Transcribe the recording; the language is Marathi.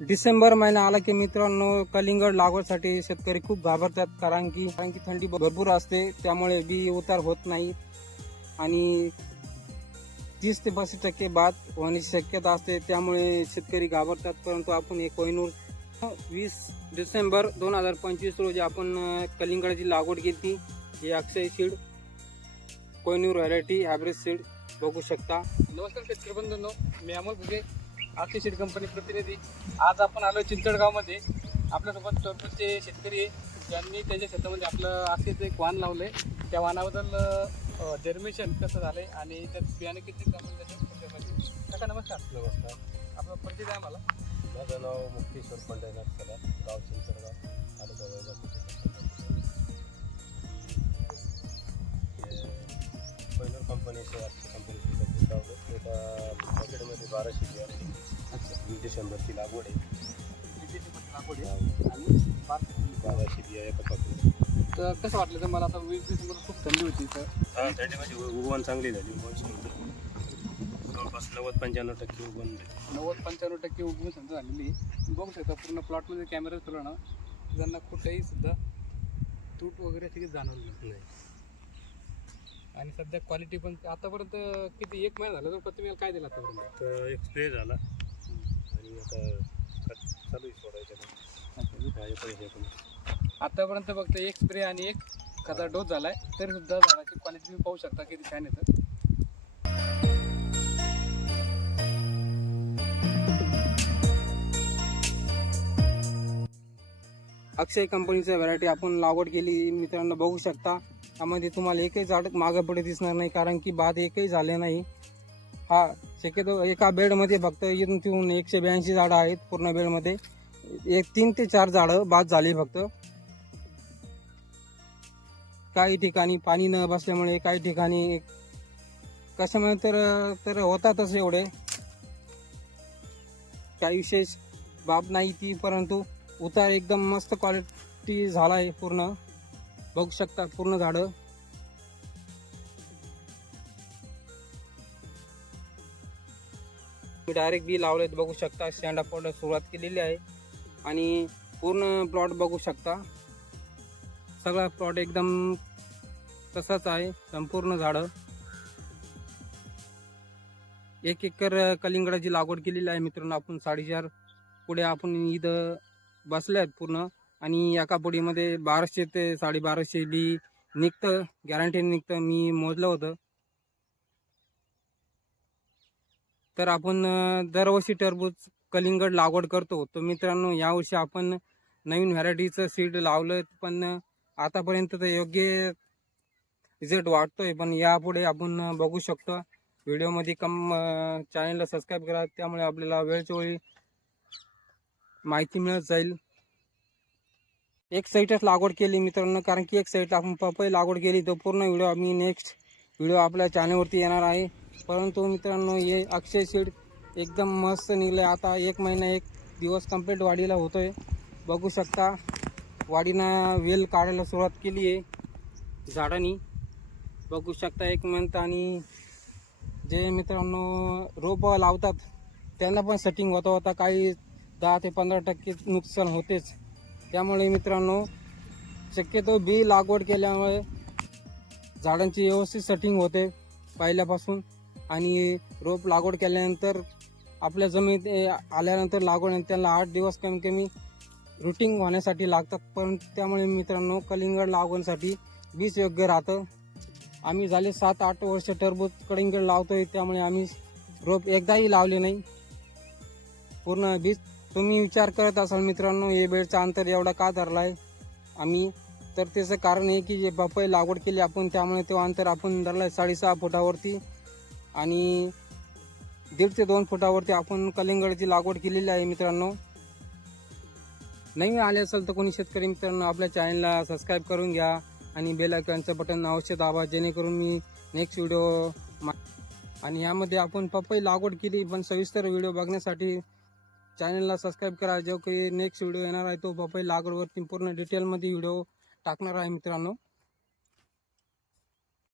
डिसेंबर महिना आला की मित्रांनो कलिंगड लागवडसाठी शेतकरी खूप घाबरतात, कारण की थंडी भरपूर असते, त्यामुळे बी उतार होत नाही आणि 30 ते 35% बाद होण्याची शक्यता असते, त्यामुळे शेतकरी घाबरतात. परंतु आपण एक कोहिनूर 20 डिसेंबर 2025 रोजी आपण कलिंगडाची लागवड केली. ही Akshay seed Kohinoor variety hybrid seed बघू शकता. नमस्कार शेतकरी बंधूंनो, मी अमोल भुगे, अक्षय सीड कंपनी प्रतिनिधी. आज आपण आलो चिंचडगावमध्ये. आपल्यासोबत टरबूजचे शेतकरी आहे, ज्यांनी त्यांच्या शेतामध्ये आपलं असेच एक वाण लावलंय. त्या वाणाबद्दल जर्मेशन कसं झालंय आणि त्यात बियाणे किती काका नमस्कार. नमस्कार. आपला परिचय द्या मला. माझं नाव मुक्तेश्वर पंढरनाथ सलार, गाव चिंचडगाव, तालुका वैजापूर. पहिलं कंपनीचं आजची कंपनीची लावलं. एका पॉकेटमध्ये 1200 बियाणे. अच्छा, 20 डिसेंबरची लागवड आहे. लागवड आहे आणि 1200 बिया एका पॉकेट. तर कसं वाटलं तर मला आता 20 डिसेंबर खूप थंडी होती तर थंडीमध्ये उगवण चांगली झाली. जवळपास 90-95% उगवण झाली. 90-95% उगवून समजा झालेली आहे. बघू शकता पूर्ण प्लॉटमध्ये कॅमेरा ठेवला ना, त्यांना कुठेही सुद्धा तूट वगैरे सगळी जाणवली नाही. आणि सध्या क्वालिटी पण आतापर्यंत किती 1 महिना झाला तर तुम्ही काय दिला आतापर्यंत? तर एक स्प्रे झाला आणि आता खत चालू आहे सोडायचं. आतापर्यंत फक्त एक स्प्रे आणि एक खता डोस झालाय, तरी सुद्धा झाडाची क्वालिटी तुम्ही पाहू शकता किती छान येतं. अक्षय कंपनीचं व्हरायटी आपण लागवड केली मित्रांनो, बघू शकता. त्यामध्ये तुम्हाला एकही झाड मागे पुढे दिसणार नाही, कारण की बाद एकही झाले नाही. हा शक्यतो एका बेडमध्ये फक्त इथून तिथून 182 झाडं आहेत. पूर्ण बेडमध्ये 3 ते 4 झाडं बाद झाली फक्त. काही ठिकाणी पाणी न बसल्यामुळे, काही ठिकाणी कशामुळे तर होतातच एवढे. काही विशेष बाब नाही ती, परंतु उतार एकदम मस्त क्वालिटी झाला आहे. पूर्ण बघू शकता पूर्ण झाडं. मी डायरेक्ट बी लावले बघू शकता. शेंडा पडण्यास सुरुवात केलेली आहे आणि पूर्ण प्लॉट बघू शकता. सगळा प्लॉट एकदम तसाच आहे, संपूर्ण झाडं. 1 एकर कलिंगडाची लागवड केलेली आहे मित्रांनो आपण. 4.5 पुढे आपण इथं बसले आहेत पूर्ण, आणि एका पुडीमध्ये 1200 ते 1250 बी निघतं, गॅरंटी निघतं. मी मोजलं होतं. तर आपण दरवर्षी टरबूज कलिंगड लागवड करतो. तर मित्रांनो यावर्षी आपण नवीन व्हरायटीचं सीड लावलं, पण आतापर्यंत तर योग्य रिझल्ट वाटतोय. पण यापुढे आपण बघू शकतो. व्हिडिओमध्ये चॅनलला सबस्क्राईब करा, त्यामुळे आपल्याला वेळच्या वेळी माहिती मिळत जाईल. एक साईडच लागवड केली मित्रांनो, कारण की एक साईडला आपण पपई लागवड केली. तर पूर्ण व्हिडिओ आम्ही नेक्स्ट व्हिडिओ आपल्या चॅनलवरती येणार आहे. परंतु मित्रांनो हे अक्षय सीड एकदम मस्त निघलं आहे. आता 1 महिना 1 दिवस कंप्लीट वाढीला होतोय. बघू शकता वाढीनं वेल काढायला सुरुवात केली आहे झाडांनी. बघू शकता 1 महिना. आणि जे मित्रांनो रोपं लावतात त्यांना पण सेटिंग होता काही 10 ते 15% नुकसान होतेच. त्यामुळे मित्रांनो शक्यतो बी लागवड केल्यामुळे झाडांची व्यवस्थित सेटिंग होते पहिल्यापासून. आणि रोप लागवड केल्यानंतर आपल्या जमिनीत आल्यानंतर लागवड त्यांना 8 दिवस कमी कमी रूटिंग होण्यासाठी लागतात. पण त्यामुळे मित्रांनो कलिंगड लागवडीसाठी बीज योग्य राहतं. आम्ही झाले 7-8 वर्ष टरबूज कलिंगड लावतोय, त्यामुळे आम्ही रोप एकदाही लावले नाही. पूर्ण बीज. तुम्ही विचार करत असाल मित्रांनो हे बेडचं अंतर एवढा का धरला आहे आम्ही, तर त्याचं कारण आहे की जे पपई लागवड केली आपण, त्यामुळे तो अंतर आपण धरला आहे 6.5 फुटावरती. आणि 1.5 ते 2 फुटावरती आपण कलिंगडची लागवड केलेली आहे मित्रांनो. नवीन आले असेल तर कोणी शेतकरी मित्रांनो आपल्या चॅनलला सबस्क्राईब करून घ्या आणि बेल आयकॉनचं बटन अवश्य दाबा, जेणेकरून मी नेक्स्ट व्हिडिओ. आणि यामध्ये आपण पपई लागवड केली, पण सविस्तर व्हिडिओ बघण्यासाठी चॅनलला सबस्क्राईब करा. जो काही नेक्स्ट व्हिडिओ येणार आहे तो पपई लागवडवरती पूर्ण डिटेलमध्ये व्हिडिओ टाकणार आहे मित्रांनो.